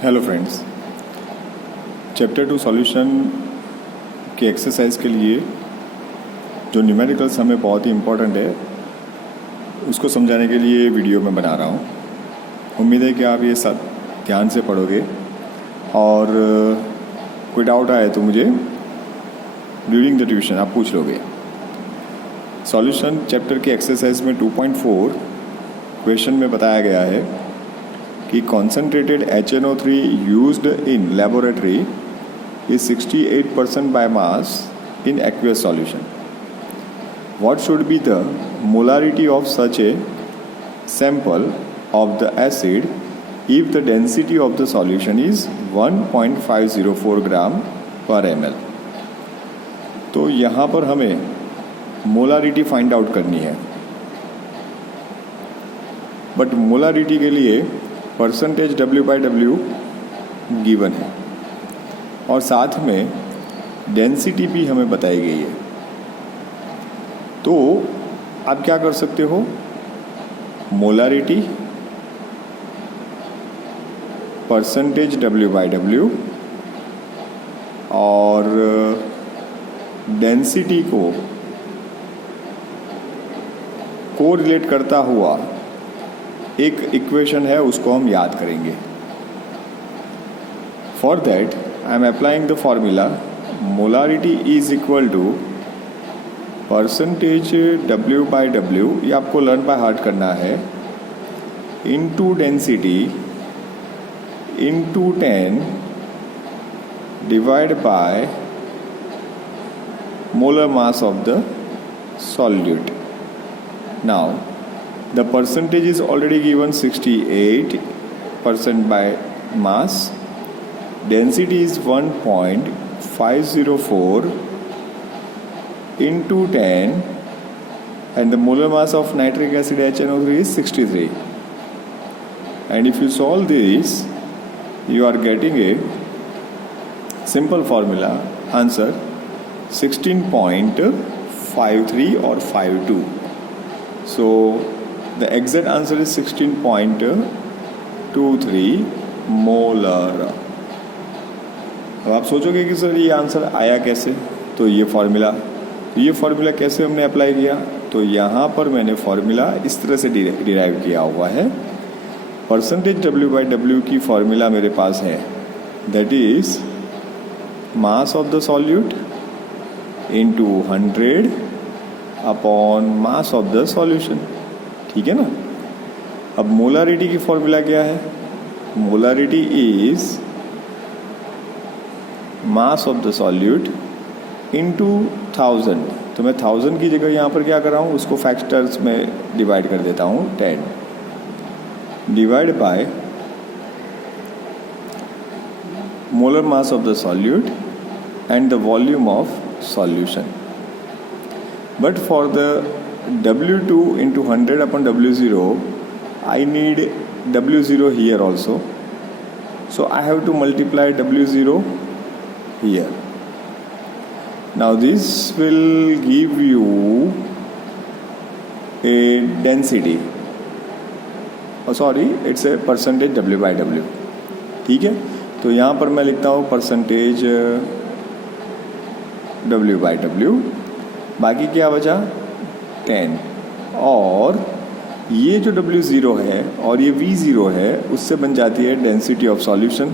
Hello friends, chapter 2 solution के exercise के लिए जो न्यूमेरिकल्स हमें बहुत ही इम्पोर्टेंट है उसको समझाने के लिए वीडियो मैं बना रहा हूँ। उम्मीद है कि आप ये सब ध्यान से पढ़ोगे और कोई डाउट आए तो मुझे ड्यूरिंग द ट्यूशन आप पूछ लोगे। सॉल्यूशन चैप्टर के एक्सरसाइज में 2.4 क्वेश्चन में बताया गया है कि concentrated HNO3 used in laboratory is 68% by mass in aqueous solution. What should be the molarity of such a sample of the acid if the density of the solution is 1.504 gram per ml? तो यहाँ पर हमें molarity find out करनी है, but molarity के लिए percentage W/W given है और साथ में डेंसिटी भी हमें बताई गई है। तो आप क्या कर सकते हो, मोलारिटी परसेंटेज W/W और डेंसिटी को कोरिलेट करता हुआ एक इक्वेशन है, उसको हम याद करेंगे। For that I am applying the formula molarity is equal to percentage W/W, ये आपको लर्न बाय हार्ट करना है, into density into 10 divide by molar mass of the solute. Now the percentage is already given 68% by mass. Density is 1.504 into 10 and the molar mass of nitric acid HNO3 is 63. And if you solve this, you are getting a simple formula answer 16.53 or 52. So the exact answer is 16.23 molar. अब आप सोचोगे कि sir ये answer आया कैसे, तो ये formula कैसे हमने अप्लाई किया, तो यहाँ पर मैंने फार्मूला इस तरह से डिराइव किया हुआ है। परसेंटेज W/W की फार्मूला मेरे पास है, that is mass of the solute into 100 upon mass of the solution. ठीक है ना। अब मोलारिटी की फॉर्मूला क्या है, molarity is mass of the solute into 1000। तो मैं 1000 की जगह यहाँ पर क्या कर रहा हूँ, उसको फैक्टर्स में डिवाइड कर देता हूँ, 10 divide by molar mass of the solute and the volume of solution. But for the W2 into 100 upon W0, I need W0 here also. So I have to multiply W0 here. Now this will give you a density. Oh sorry, it's a percentage W/W. ठीक है, तो यहाँ पर मैं लिखता हूँ percentage W/W, बाकी क्या बचा 10, और ये जो W0 है और ये V0 है उससे बन जाती है डेंसिटी ऑफ सॉल्यूशन।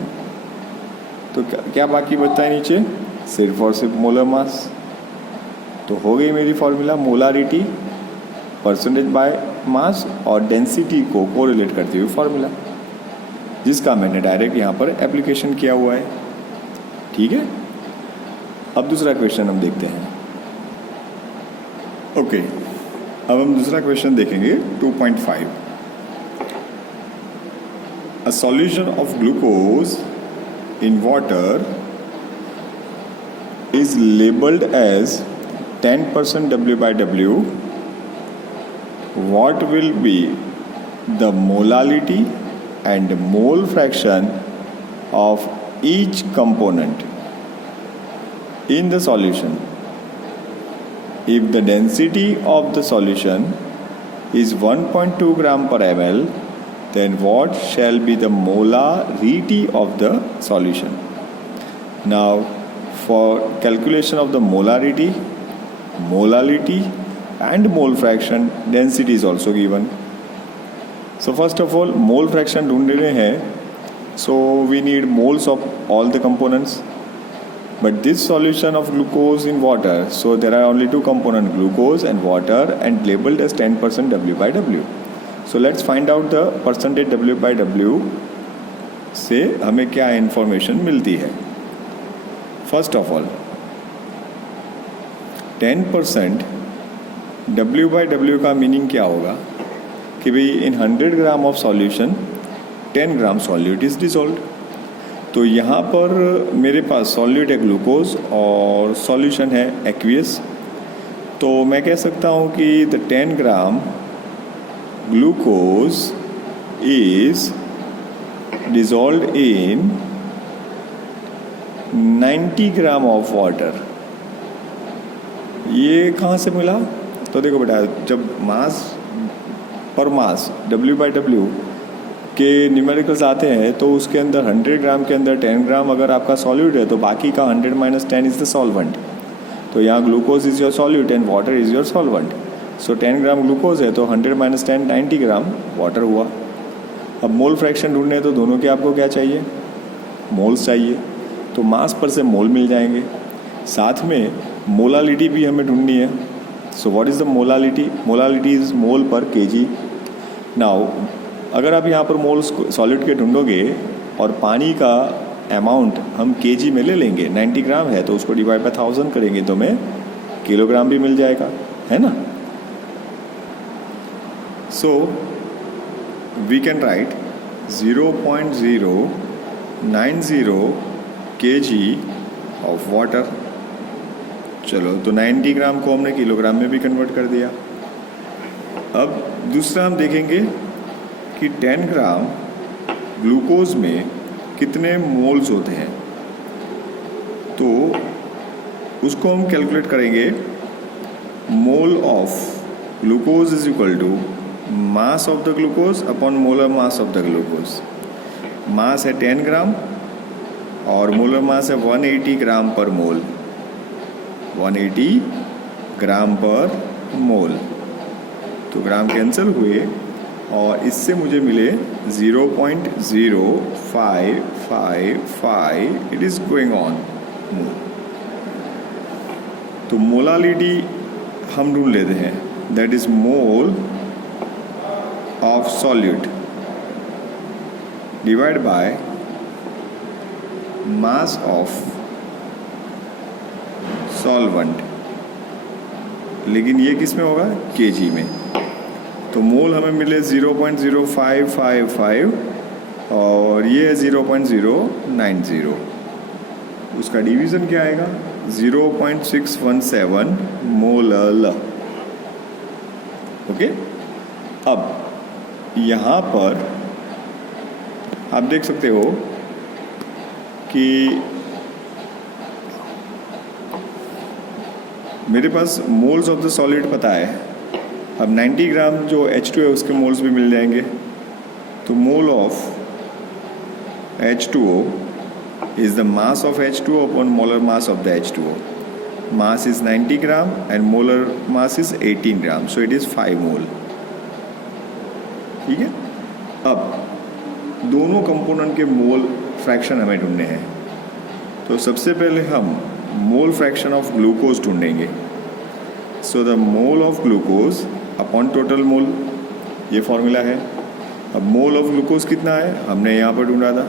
तो क्या बाकी बचता है नीचे, सिर्फ और सिर्फ मोलर मास। तो हो गई मेरी formula molarity percentage by mass और डेंसिटी को कोरिलेट करती हुई फॉर्मूला, जिसका मैंने डायरेक्ट यहाँ पर एप्लीकेशन किया हुआ है। ठीक है, अब दूसरा क्वेश्चन हम देखते हैं। ओके, अब हम दूसरा क्वेश्चन देखेंगे 2.5। A solution of glucose in water is labelled as 10% W/W. What will be the molality and mole fraction of each component in the solution if the density of the solution is 1.2 gram per ml then what shall be the molarity of the solution? Now for calculation of the molarity and mole fraction, density is also given. So first of all mole fraction ढूंढने हैं, so we need moles of all the components. But this solution of glucose in water, so there are only two components, glucose and water, and labeled as 10% W by W. So let's find out the percentage W by W से हमें क्या information मिलती है. First of all 10% W by W का meaning क्या होगा कि भाई इन 100 gram of solution 10 gram solute is dissolved. तो यहाँ पर मेरे पास सॉल्यूट है ग्लूकोज और सॉल्यूशन है एक्वियस. तो मैं कह सकता हूँ कि the 10 gram glucose is dissolved in 90 gram of water. ये कहाँ से मिला? तो देखो बेटा, जब मास पर मास W by W के न्यूमेरिकल्स आते हैं तो उसके अंदर 100 ग्राम के अंदर 10 ग्राम अगर आपका सॉल्यूट है तो बाकी का 100 - 10 इज़ द सॉल्वेंट. तो यहाँ glucose is your solute and water is your solvent. So 10 gram glucose है तो 100 - 10 90 ग्राम वाटर हुआ. अब मोल फ्रैक्शन ढूंढने तो दोनों के आपको क्या चाहिए? मोल्स चाहिए. तो मास पर से मोल मिल जाएंगे. साथ में मोलालिटी भी हमें ढूंढनी है. So what is the molality? Molality is mole per KG. Now अगर आप यहाँ पर मोल्स सॉलिड के ढूंढोगे और पानी का अमाउंट हम केजी में ले लेंगे, 90 ग्राम है तो उसको डिवाइड बाय 1000 करेंगे तो हमें किलोग्राम भी मिल जाएगा, है ना. So we can write 0.090 kg of water. चलो, तो 90 ग्राम को हमने किलोग्राम में भी कन्वर्ट कर दिया. अब दूसरा हम देखेंगे कि 10 ग्राम ग्लूकोज में कितने मोल्स होते हैं. तो उसको हम कैलकुलेट करेंगे. Mole of glucose is equal to mass of the glucose upon molar mass of the glucose. Mass है 10 ग्राम और मोलर मास है 180 ग्राम पर मोल. 180 ग्राम पर मोल. तो ग्राम कैंसिल हुए और इससे मुझे मिले 0.0555. इट इज़ गोइंग ऑन मोल. तो मोलालिटी हम ढूंढ लेते हैं. That is mole of solute divide by mass of solvent. लेकिन ये किस में होगा? केजी में. तो मोल हमें मिले 0.0555 और ये है 0.090. उसका डिवीज़न क्या आएगा? 0.617 मोलल. ओके. अब यहाँ पर आप देख सकते हो कि मेरे पास मोल्स ऑफ द सॉलिड पता है. अब 90 ग्राम जो H2 है उसके मोल्स भी मिल जाएंगे. तो mole of H2O is the mass of H2O upon molar mass of the H2O. Mass is 90 gram and molar mass is 18 gram. So it is 5 मोल. ठीक है. अब दोनों कंपोनेंट के मोल फ्रैक्शन हमें ढूंढने हैं. तो सबसे पहले हम मोल फ्रैक्शन ऑफ ग्लूकोज ढूंढेंगे. So the mole of glucose upon total mole, ये फॉर्मूला है. अब मोल ऑफ ग्लूकोज कितना है हमने यहाँ पर ढूंढा था,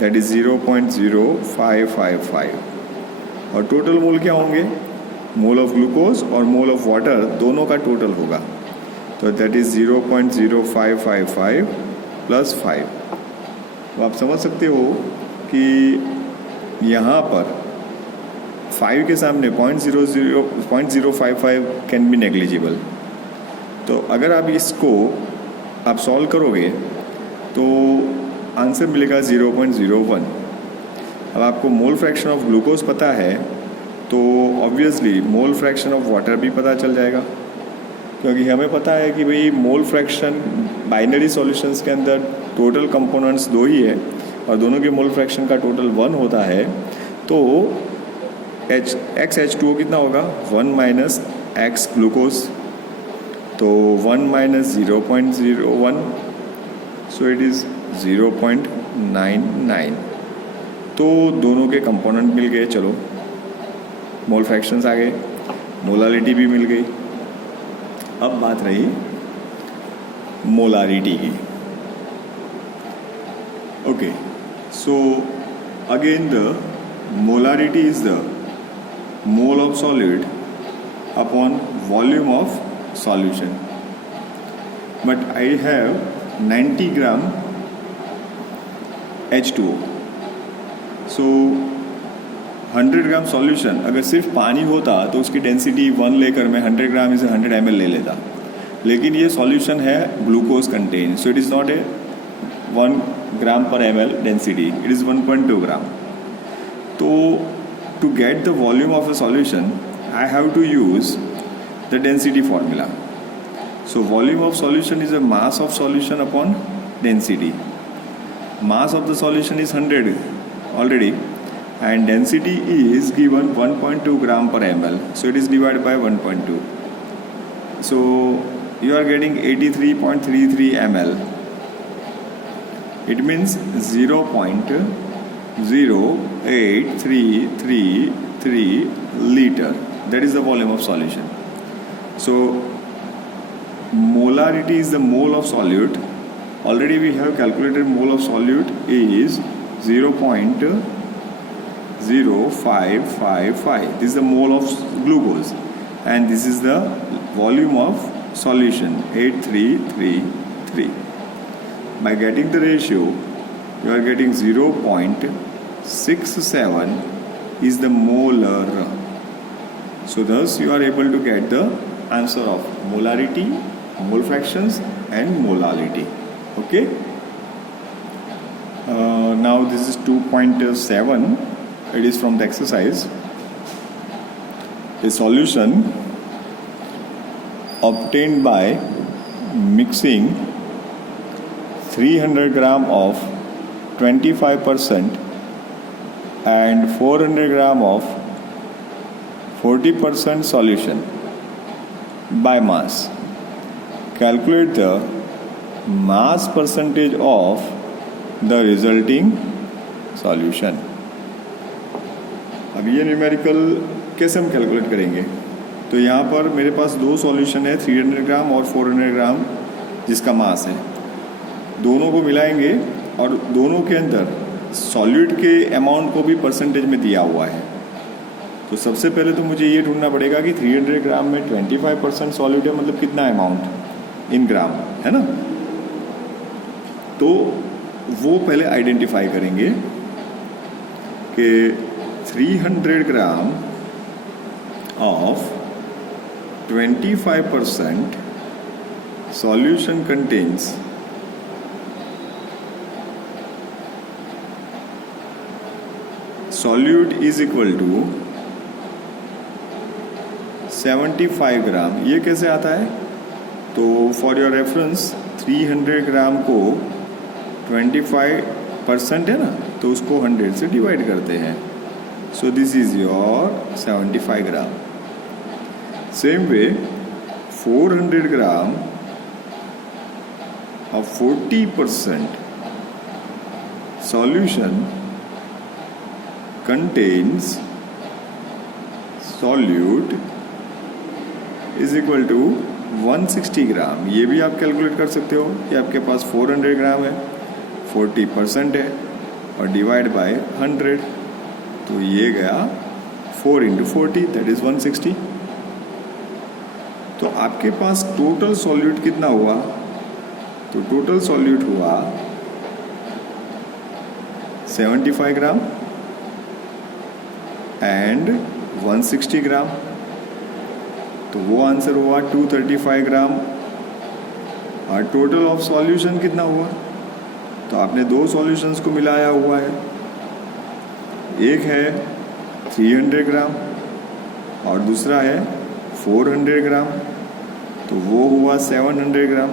दैट इज़ 0.0555. और टोटल मोल क्या होंगे? मोल ऑफ ग्लूकोज और मोल ऑफ वाटर दोनों का टोटल होगा. तो दैट इज़ 0.0555 प्लस 5. तो आप समझ सकते हो कि यहाँ पर 5 के सामने 0.055 कैन बी नेग्लिजिबल. तो अगर आप इसको आप सॉल्व करोगे तो आंसर मिलेगा 0.01. अब आपको मोल फ्रैक्शन ऑफ ग्लूकोज पता है तो obviously mole fraction of water भी पता चल जाएगा, क्योंकि हमें पता है कि भाई मोल फ्रैक्शन बाइनरी सॉल्यूशंस के अंदर टोटल कंपोनेंट्स 2 ही है और दोनों के मोल फ्रैक्शन का टोटल 1 होता है, तो XH2O कितना होगा 1 माइनस X ग्लूकोज, तो 1 माइनस 0.01, सो इट इज़ 0.99। तो दोनों के कंपोनेंट मिल गए, चलो मोल फ्रैक्शंस आ गए, मोलालिटी भी मिल गई। अब बात रही मोलारिटी की। Okay, so again the molarity is the mole of solid upon volume of solution, but I have 90 gram H2O, so 100 gram solution अगर सिर्फ पानी होता तो उसकी डेंसिटी 1 लेकर मैं 100 ग्राम इसे 100 ml ले लेता, लेकिन ये सॉल्यूशन है glucose content, so it is not a 1 gram per ml density, it is 1.2 gram. तो to get the volume of a solution I have to use the density formula. So volume of solution is a mass of solution upon density. Mass of the solution is 100 already and density is given 1.2 gram per ml, so it is divided by 1.2, so you are getting 83.33 ml. It means 0.08333 liter, that is the volume of solution. So molarity is the mole of solute. Already we have calculated mole of solute is 0.0555. This is the mole of glucose and this is the volume of solution 8333. By getting the ratio you are getting 0.67 is the molar. So thus you are able to get the answer of molarity, mole fractions and molality. Okay, now this is 2.7. It is from the exercise. A solution obtained by mixing 300 gram of 25% and 400 gram of 40% solution by mass. Calculate the mass percentage of the resulting solution. अब ये numerical कैसे हम calculate करेंगे? तो यहाँ पर मेरे पास 2 solution है, 300 ग्राम और 400 ग्राम जिसका मास है। दोनों को मिलाएंगे और दोनों के अंदर सॉल्यूट के अमाउंट को भी परसेंटेज में दिया हुआ है। तो सबसे पहले तो मुझे ये ढूंढना पड़ेगा कि 300 ग्राम में 25% सॉल्यूट है, मतलब कितना अमाउंट इन ग्राम, है ना? तो वो पहले आइडेंटिफाई करेंगे कि 300 gram of 25% solution contains solute is equal to 75 ग्राम। ये कैसे आता है? तो फॉर योर रेफरेंस 300 ग्राम को 25% है ना, तो उसको 100 से डिवाइड करते हैं, so this is your 75 gram. Same way 400 gram of 40% solution contains solute is equal to 160 ग्राम। ये भी आप कैलकुलेट कर सकते हो कि आपके पास 400 ग्राम है, 40% है और डिवाइड बाय 100, तो ये गया 4 into 40 दैट इज 160। तो आपके पास टोटल सॉल्यूट कितना हुआ? तो टोटल सॉल्यूट हुआ 75 ग्राम एंड 160 ग्राम, तो वो आंसर हुआ 235 ग्राम। और टोटल ऑफ सॉल्यूशन कितना हुआ? तो आपने 2 सॉल्यूशंस को मिलाया हुआ है, एक है 300 ग्राम और दूसरा है 400 ग्राम, तो वो हुआ 700 ग्राम।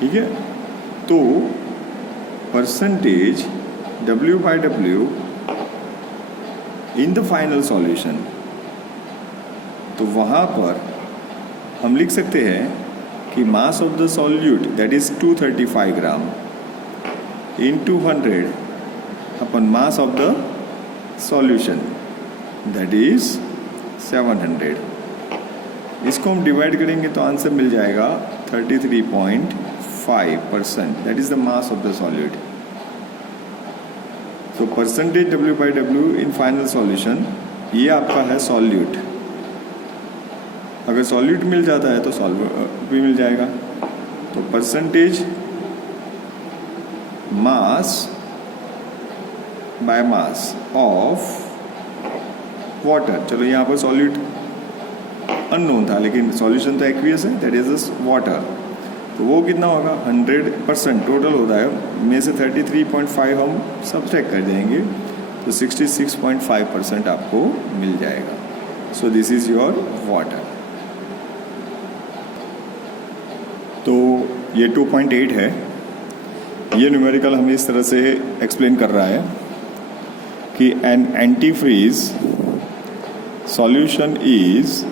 ठीक है, तो percentage W/W in the final solution, तो वहाँ पर हम लिख सकते हैं कि मास of the solute that is 235 gram into 100 upon mass of the solution that is 700। इसको हम डिवाइड करेंगे तो आंसर मिल जाएगा 33.5%, that is the mass of the solute. तो percentage W/W in final solution, ये आपका है सॉल्यूट। अगर सॉल्यूट मिल जाता है तो सॉल्वेंट भी मिल जाएगा। तो percentage mass by mass of water, चलो यहाँ पर सॉल्यूट अननोन था लेकिन सॉल्यूशन तो एक्वियस है, दैट इज वाटर। तो वो कितना होगा 100% टोटल होता है, में से 33.5 हम सब्ट्रैक्ट कर देंगे तो 66.5% आपको मिल जाएगा। So this is your water. तो ये 2.8 है। ये न्यूमेरिकल हमें इस तरह से एक्सप्लेन कर रहा है कि an antifreeze solution is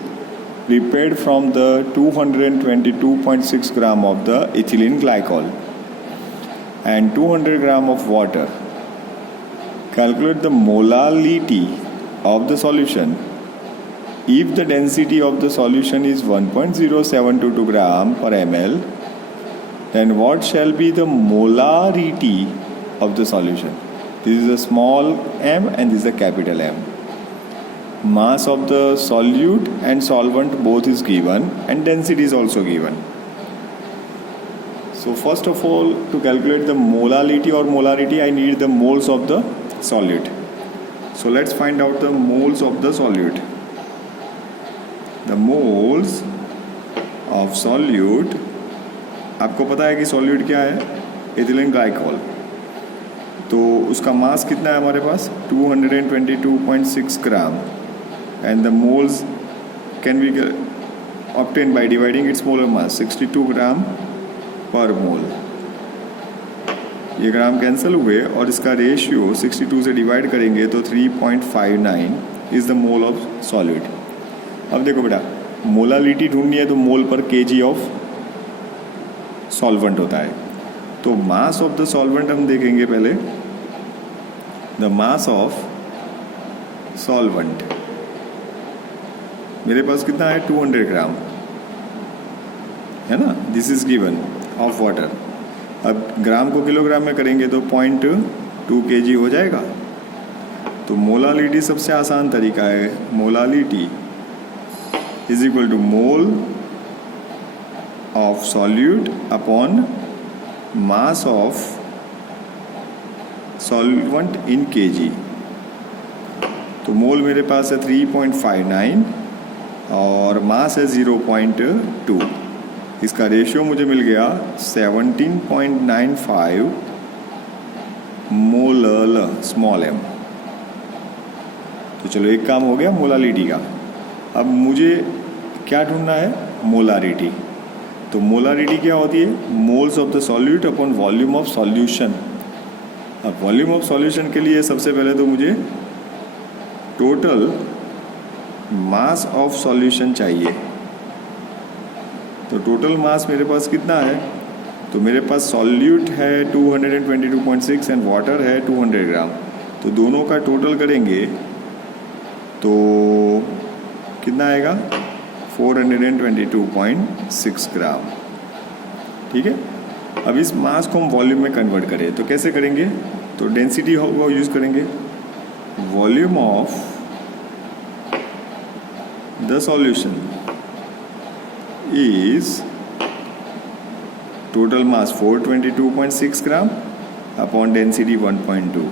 prepared from the 222.6 gram of the ethylene glycol and 200 gram of water. Calculate the molality of the solution. If the density of the solution is 1.0722 gram per ml, then what shall be the molarity of the solution? This is a small m and this is a capital M. Mass of the solute and solvent both is given and density is also given. So first of all, to calculate the molality or molarity, I need the moles of the solute. So let's find out the moles of the solute. The moles of solute, आपको पता है कि solute क्या है, ethylene glycol. तो उसका मास कितना है हमारे पास 222.6 ग्राम and the moles can be obtained by dividing its molar mass 62 ग्राम पर मोल। ये ग्राम कैंसिल हुए और इसका रेशियो 62 से डिवाइड करेंगे तो 3.59 is the mole of solid. अब देखो बेटा, मोलालिटी ढूंढनी है तो मोल पर केजी ऑफ सॉल्वेंट होता है। तो मास ऑफ द सॉल्वेंट हम देखेंगे पहले। द मास ऑफ सॉल्वेंट मेरे पास कितना है 200 ग्राम है ना, this is given of water. अब ग्राम को किलोग्राम में करेंगे तो 0.2 kg हो जाएगा। तो मोलालिटी सबसे आसान तरीका है, molality is equal to mole of solute upon mass of solvent in kg. तो मोल मेरे पास है 3.59 और मास है 0.2। इसका रेशियो मुझे मिल गया 17.95 मोलल स्मॉल m। तो चलो एक काम हो गया मोलालिटी का। अब मुझे क्या ढूंढना है, मोलारिटी। तो मोलारिटी क्या होती है, moles of the solute upon volume of solution. अब वॉल्यूम ऑफ सॉल्यूशन के लिए सबसे पहले तो मुझे टोटल मास ऑफ सॉल्यूशन चाहिए। तो टोटल मास मेरे पास कितना है, तो मेरे पास सॉल्यूट है 222.6 एंड वाटर है 200 ग्राम। तो दोनों का टोटल करेंगे तो कितना आएगा 422.6 ग्राम। ठीक है। अब इस मास को हम वॉल्यूम में कन्वर्ट करें तो कैसे करेंगे, तो डेंसिटी वो यूज़ करेंगे। Volume of the solution is total mass 422.6 gram upon density 1.2,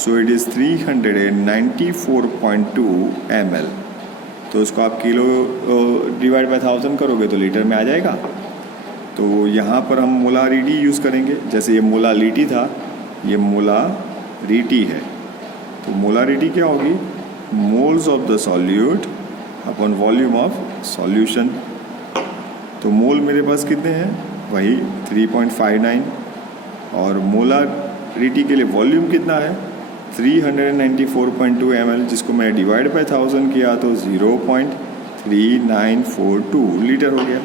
so it is 394.2 ml। तो उसको आप किलो डिवाइड बाय 1000 करोगे तो लीटर में आ जाएगा। तो यहाँ पर हम मोलारिटी यूज़ करेंगे, जैसे ये मोलालिटी था ये मोलारिटी है। तो मोलारिटी क्या होगी, moles of the solute upon volume of solution. तो मोल मेरे पास कितने हैं वही 3.59, और मोलारिटी के लिए वॉल्यूम कितना है 394.2 ml, जिसको मैं डिवाइड बाय 1000 किया तो 0.3942 लीटर हो गया।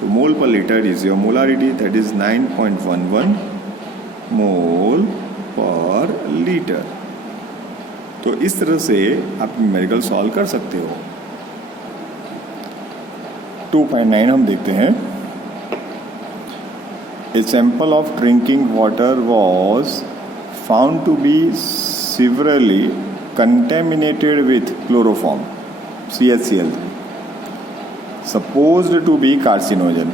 तो मोल पर litre is your molarity, that is 9.11 मोल पर लीटर। तो इस तरह से आप न्यूमेरिकल सॉल्व कर सकते हो। 2.9 हम देखते हैं। A sample of drinking water was found to be severely contaminated with chloroform, CHCl, supposed to be carcinogen.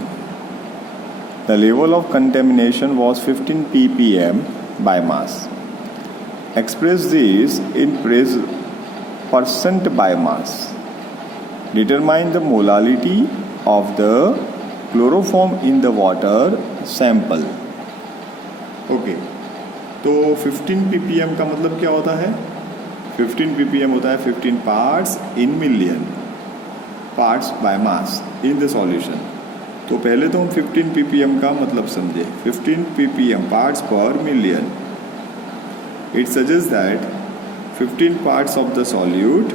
The level of contamination was 15 ppm by mass. Express this in percent by mass. Determine the molality of the chloroform in the water sample. Okay, तो 15 ppm का मतलब क्या होता है? 15 ppm होता है 15 parts in million, parts by mass in the solution. तो पहले तो हम 15 ppm का मतलब समझे। 15 ppm पार्ट्स पर million, it suggest that 15 parts of the solute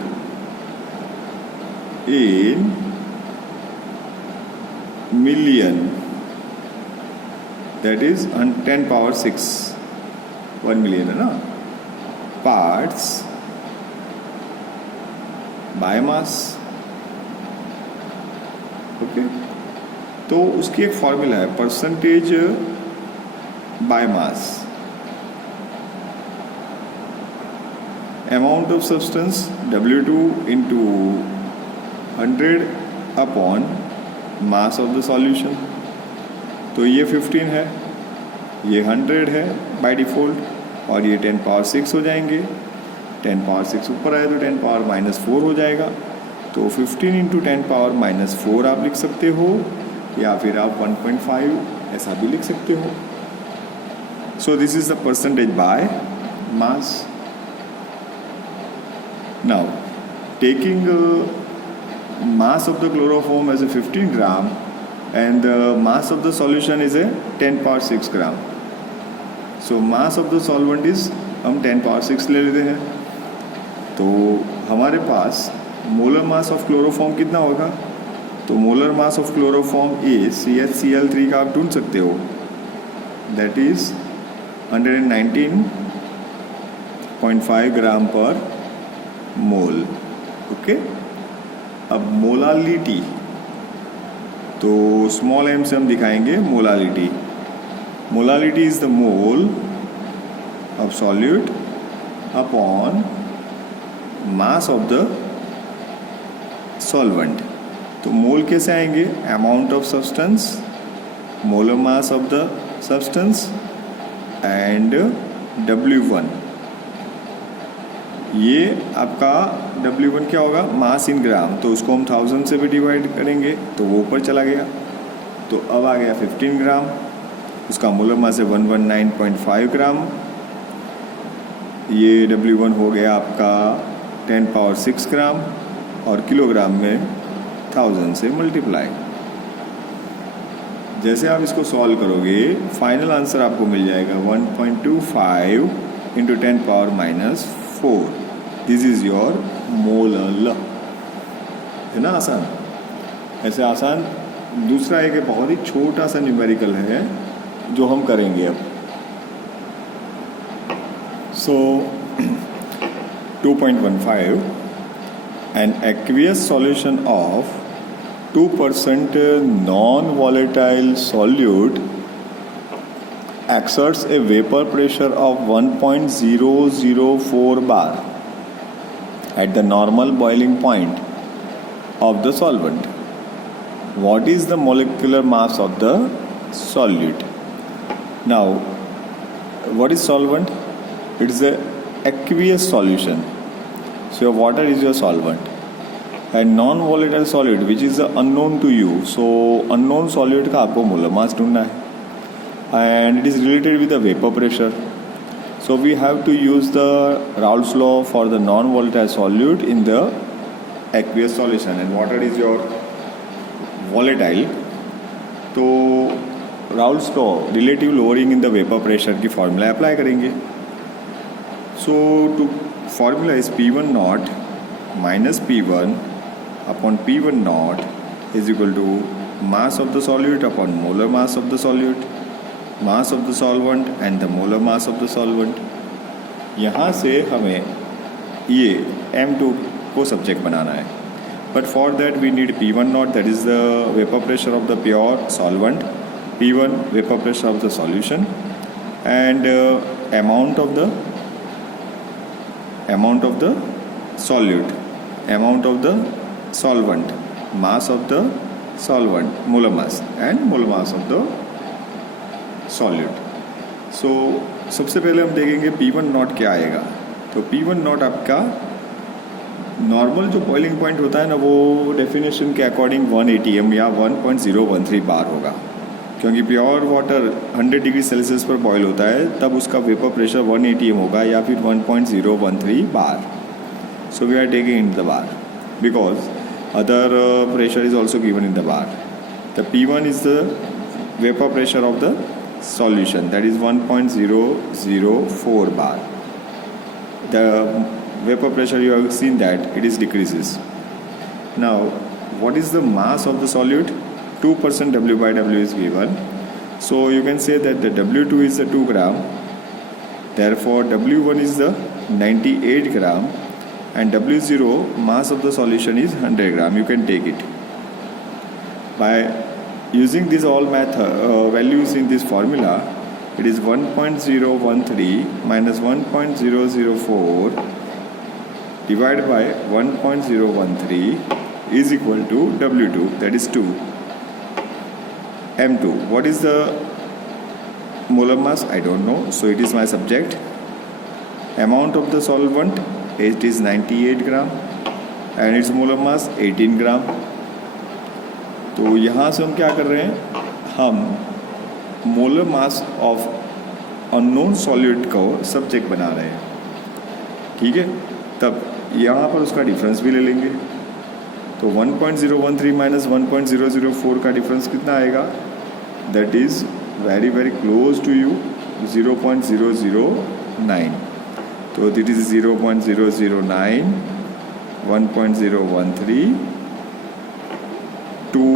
in million, that is 10 power 6, 1 million है ना, पार्ट्स बाय मास। ओके, तो उसकी एक फॉर्मूला है percentage by mass, amount of substance W2 into 100 upon mass of the solution. तो ये 15 है, ये 100 है बाय डिफ़ॉल्ट, और ये 10 पावर 6 हो जाएंगे। 10 पावर 6 ऊपर आए तो 10 पावर -4 हो जाएगा। तो 15 इंटू 10 पावर -4 आप लिख सकते हो, या फिर आप 1.5 ऐसा भी लिख सकते हो। So this is the percentage by mass. Now taking mass of the chloroform as a 15 gram and the mass of the solution is a 10 power 6 gram. So mass of the solvent is हम 10 power 6 ले लेते हैं। तो हमारे पास molar mass of chloroform कितना होगा? तो molar mass of chloroform is CHCl3 का आप ढूंढ सकते हो, दैट इज 119.5 ग्राम पर मोल। ओके, अब मोलालिटी, तो स्मॉल m से हम दिखाएंगे molality. Molality is the mole of solute upon mass of the solvent. तो मोल कैसे आएंगे? Amount of substance, molar mass of the substance and W1। ये आपका W1 क्या होगा? मास इन ग्राम, तो उसको हम 1000 से भी डिवाइड करेंगे तो वो ऊपर चला गया। तो अब आ गया 15 ग्राम, उसका मोलर मास है 119.5 ग्राम। ये W1 हो गया आपका 10 पावर 6 ग्राम, और किलोग्राम में 1000 से मल्टीप्लाई। जैसे आप इसको सॉल्व करोगे फाइनल आंसर आपको मिल जाएगा 1.25 into 10 power -4। This is your molal, है ना? आसान, ऐसे आसान। दूसरा एक बहुत ही छोटा सा न्यूमेरिकल है जो हम करेंगे अब। So 2.15, an aqueous solution of 2% non-volatile solute exerts a vapor pressure of 1.004 bar at the normal boiling point of the solvent. What is the molecular mass of the solute? Now, what is solvent? It is a aqueous solution. So your water is your solvent. And non-volatile solute which is unknown to you. So unknown solute का आपको molar mass ढूंढना है, and it is related with the vapor pressure. So we have to use the Raoult's law for the non-volatile solute in the aqueous solution, and water is your volatile. तो Raoult's law relative lowering in the vapour pressure की formula apply करेंगे. So to formula is P1 naught minus P1 upon P1 naught is equal to mass of the solute upon molar mass of the solute, mass of the solvent and the molar mass of the solvent. यहाँ से हमें ये M2 को subject बनाना है. But for that we need P1 naught, that is the vapor pressure of the pure solvent, P1 vapor pressure of the solution, and amount of the solute, amount of the solvent, mass of the solvent, molar mass, and molar mass of the solute. So सबसे पहले हम देखेंगे P1 naught क्या आएगा. तो P1 naught आपका normal जो boiling point होता है ना, वो डेफिनेशन के अकॉर्डिंग 1 atm या 1.013 बार होगा, क्योंकि प्योर वाटर 100 डिग्री सेल्सियस पर बॉयल होता है, तब उसका वेपर प्रेशर 1 atm होगा या फिर 1.013 bar. So we are taking in the bar because other pressure is also given in the bar. The P1 is the vapour pressure of the solution, that is 1.004 bar. The vapor pressure, you have seen that it is decreases. Now what is the mass of the solute? 2% W by W is given, so you can say that the W2 is the 2 gram, therefore W1 is the 98 gram, and W0 mass of the solution is 100 gram. You can take it by using these all values in this formula. It is 1.013 minus 1.004 divided by 1.013 is equal to W2, that is 2. M2, what is the molar mass? I don't know, so it is my subject. Amount of the solvent, it is 98 gram and its molar mass 18 gram. तो यहाँ से हम क्या कर रहे हैं, हम molar mass of unknown solute को सब्जेक्ट बना रहे हैं. ठीक है, तब यहाँ पर उसका डिफरेंस भी ले लेंगे. तो 1.013 माइनस 1.004 का डिफरेंस कितना आएगा? That is very very close to you, 0.009. तो दिट इज़ 0.009, 1.013, 2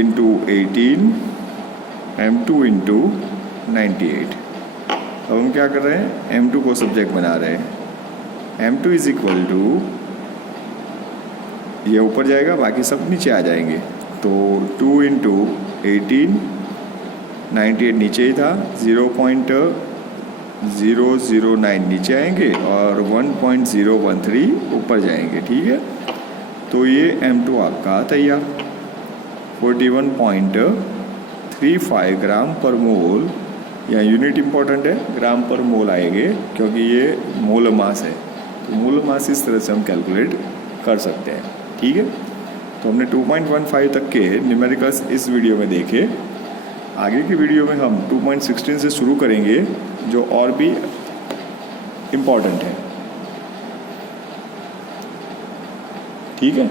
into 18, M2 into 98. अब हम क्या कर रहे हैं, M2 को सब्जेक्ट बना रहे हैं. M2 इज इक्वल टू, ये ऊपर जाएगा, बाकी सब नीचे आ जाएंगे. तो 2 into 18, 98 नीचे ही था, 0.009 नीचे आएंगे और 1.013 ऊपर जाएंगे. ठीक है, तो ये M2 आपका तैयार. 41.35 ग्राम पर मोल, या यूनिट इम्पॉर्टेंट है, ग्राम पर मोल आएंगे क्योंकि ये मोल मास है. तो मोल मास इस तरह से हम कैलकुलेट कर सकते हैं. ठीक है, तो हमने 2.15 तक के न्यूमेरिकल्स इस वीडियो में देखे. आगे की वीडियो में हम 2.16 से शुरू करेंगे, जो और भी इम्पॉर्टेंट है. ठीक है.